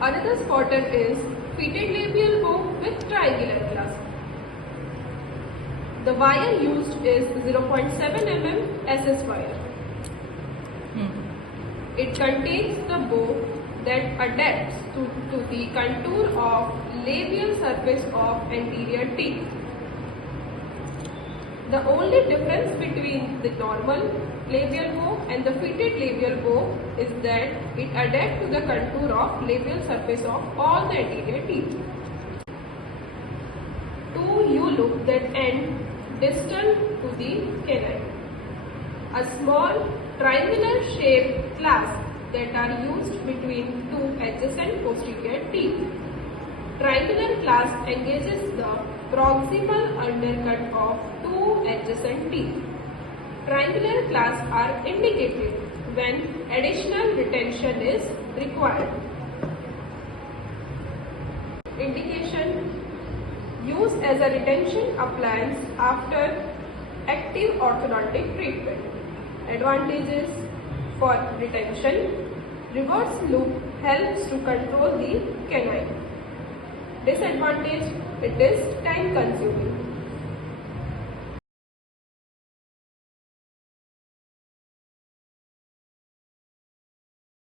Another spotter is fitted labial bow with triangular clasp. The wire used is 0.7 mm SS wire. It contains the bow that adapts to the contour of labial surface of anterior teeth. The only difference between the normal labial bow and the fitted labial bow is that it adapts to the contour of labial surface of all the anterior teeth. Two U-loop that end distal to the canine. A small triangular shaped clasp that are used between two adjacent posterior teeth. Triangular clasp engages the proximal undercut of two adjacent teeth. Triangular clasps are indicated when additional retention is required. Indication: used as a retention appliance after active orthodontic treatment. Advantages: for retention, reverse loop helps to control the canine. Disadvantage: it is time consuming.